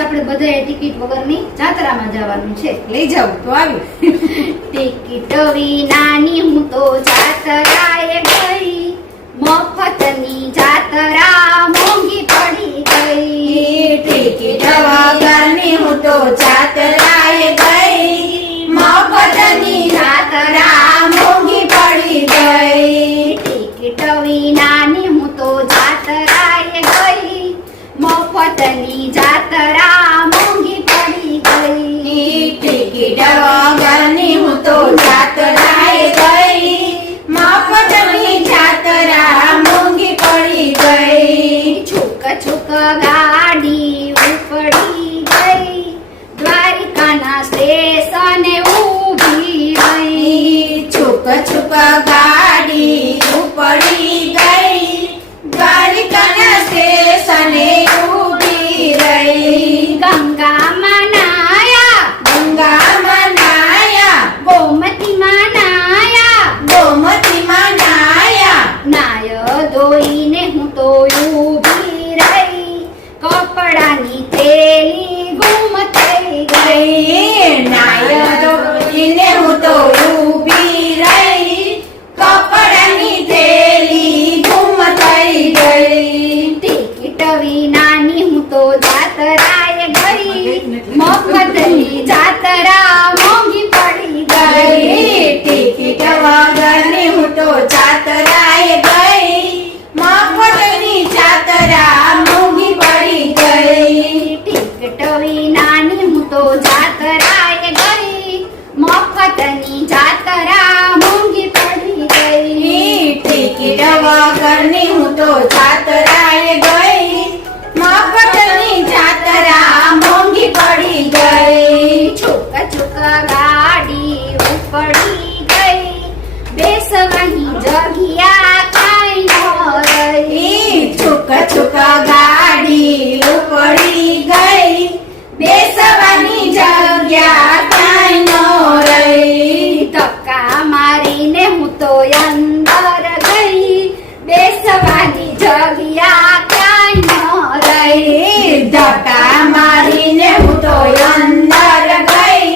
આપણે બધાએ ટિકિટ વગરની જાત્રામાં જવાનું છે. લઈ જાવ તો આવ્યું. ટિકિટ વિનાની હું તો જાત્રાએ ગઈ, મફતની જાત્રા મોંઘી પડી ગઈ. ટિકિટ વગરની હું તો જાત્રાએ ગઈ, મફતની જાત્રા મોંઘી પડી ગઈ. ટિકિટ વિનાની હું તો જાત્રાએ ગઈ, મફતની જાત્રા મોંઘી પડી ગઈ. ટિકિટ વગરની હું તો જાત્રાએ ગઈ, મફતની જાત્રા મોંઘી પડી ગઈ. છૂક છૂક ગાડી ઉપડી ગઈ, દ્વારિકાના સ્ટેશને ઊભી ગઈ. છુક છુક ગાડી ઉપડી ગઈ, દ્વારિકાના સ્ટેશને ઊભી રહી. ગંગામાં નાયા, ગંગામાં નાયા, ગોમતીમાં નાયા, ગોમતીમાં નાયા. નાય ધોઈને હું તો ઊભી રહી, કપડાની થેલી ગુમ થઈ ગઈ. નાય ધોઈને હું તો ઊભી રહી, કપડાની થેલી ગુમ થઈ ગઈ. ટિકિટ વિનાની હું તો જાત્રાએ ગઈ, મફતની જાત્રા મોંઘી પડી ગઈ. ટિકિટ વગરની હું તો જાત્રાએ ગઈ, મફતની જાત્રા મોંઘી પડી ગઈ. ટિકિટ વિનાની હું તો જાત્રાએ ગઈ, મફતની જાત્રા મોંઘી પડી ગઈ. ટિકિટ વગરની હું તો જાત્રાએ ગઈ, મફતની જાત્રા મોંઘી પડી ગઈ. છૂક છૂક ગાડી ઉપડી ગઈ, બેસવાની જગ્યા કાંઈ ન રહી. છુક છુક ગાડી ઉપડી ગઈ, બેસવાની જગ્યા કાંઈ ન રહી. ધક્કા મારીને હું તો અંદર ગઈ, બેસવાની જગ્યા ક્યાંય ન રહી. ધક્કા મારીને હું તો અંદર ગઈ,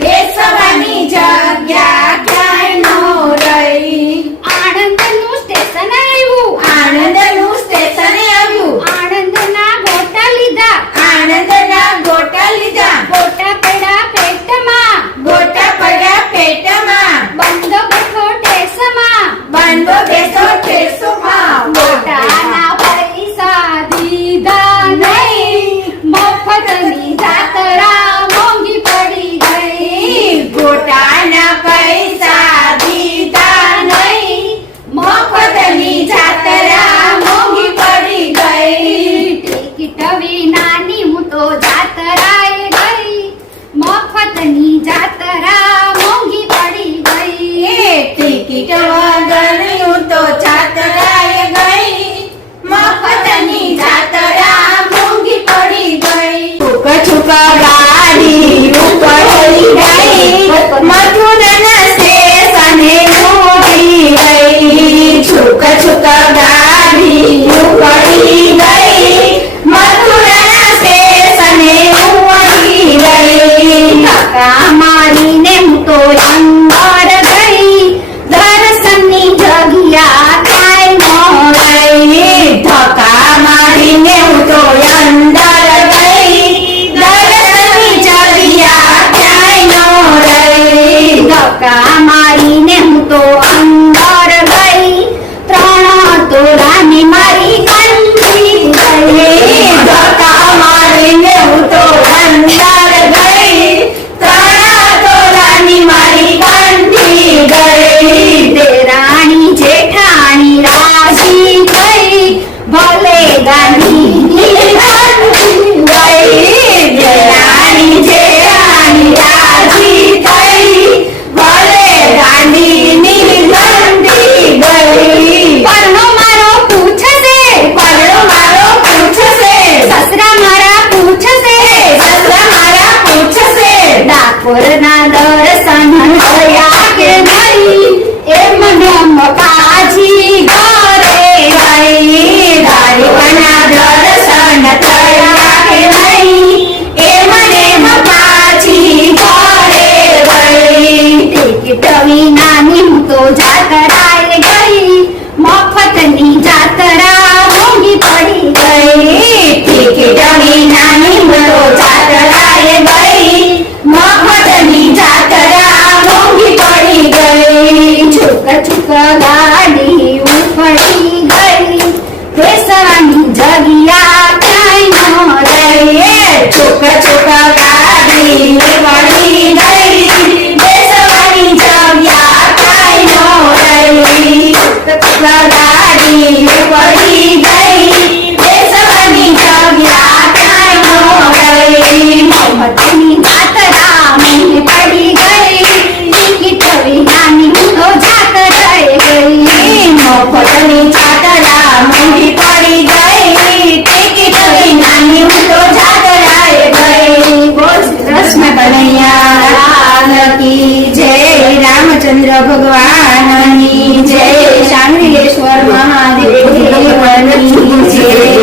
બેસવાની જગ્યા ક્યાંય ન રહી. આણંદનું સ્ટેશન આવ્યું, આણંદનું સ્ટેશન આવ્યું, આણંદના ગોટા લીધા, આણંદના ગોટા લીધા. ગોટા પડ્યા પેટમાં, ગોટા પડ્યા પેટમાં, બંધ બેઠો ટેસમાં, બંધો બેસો ટેસોમાં. ગોટાના પૈસા દીધા નહીં, મફતની જાત્રા મોંઘી પડી ગઈ. ગોટાના પૈસા દીધા નહીં, મફતની જાત્રા મોંઘી પડી ગઈ. ટિકિટ વિનાની હું તો જાત્રાએ ગઈ, મફતની જાત્રા મોંઘી પડી ગઈ. ટિકિટ વગરની હું તો જાત્રાએ ગઈ, મફતની જાત્રા મોંઘી પડી ગઈ. છુક છુક ગાડી ઉપડી ગઈ, મથુરાના સ્ટેશને ઊભી રહી. છુક છુક ગાડી ઉપડી ગઈ, મથુરાના સ્ટેશને ઊભી રહી. ધક્કા મારીને હું તો અંદર ગઈ, દર્શનની જગ્યા કાંઈ ન રહી. ધક્કા મારીને હું તો અંદર ગઈ, દર્શનની જગ્યા ક્યાંય ન રહી. ધક્કા મારીને હું તો અંદર ગઈ, 3 તોલાની મારી કંઠી ગઈ. ધક્કા મારીને હું તો અંદર ગઈ, 3 તોલાની મારી કંઠી ગઈ. દેરાણી જેઠાણી રાજી થઈ, ભલે ગાંધીની ગઈ. દેરાણી જેઠાણી રાજી થઈ, ભલે ગાંધીની ગંધી ગઈ. પરણો મારો પૂછશે, પરણો મારો પૂછશે, સસરા મારા પૂછશે, સસરા મારા પૂછશે. ડાકોરના દર્શન થયા કે નહીં, એમ નમ પાછી ઘરે ગઈ. દ્વારિકાના દર્શન થયા કે નહીં, વિનાની જાત્રા મોંઘી પડી ગઈ ટિકિટ વિનાની હું તો જાત રહી ગઈ મફતની જાત્રા મોંઘી પડી ગઈ ટિકિટ વિનાની હું તો જાત્રાએ ગઈ બોલ કૃષ્ણ કનૈયા લાલ કી જય રામચંદ્ર ભગવાનની જય શાંતિલેશ્વર મહાદેવની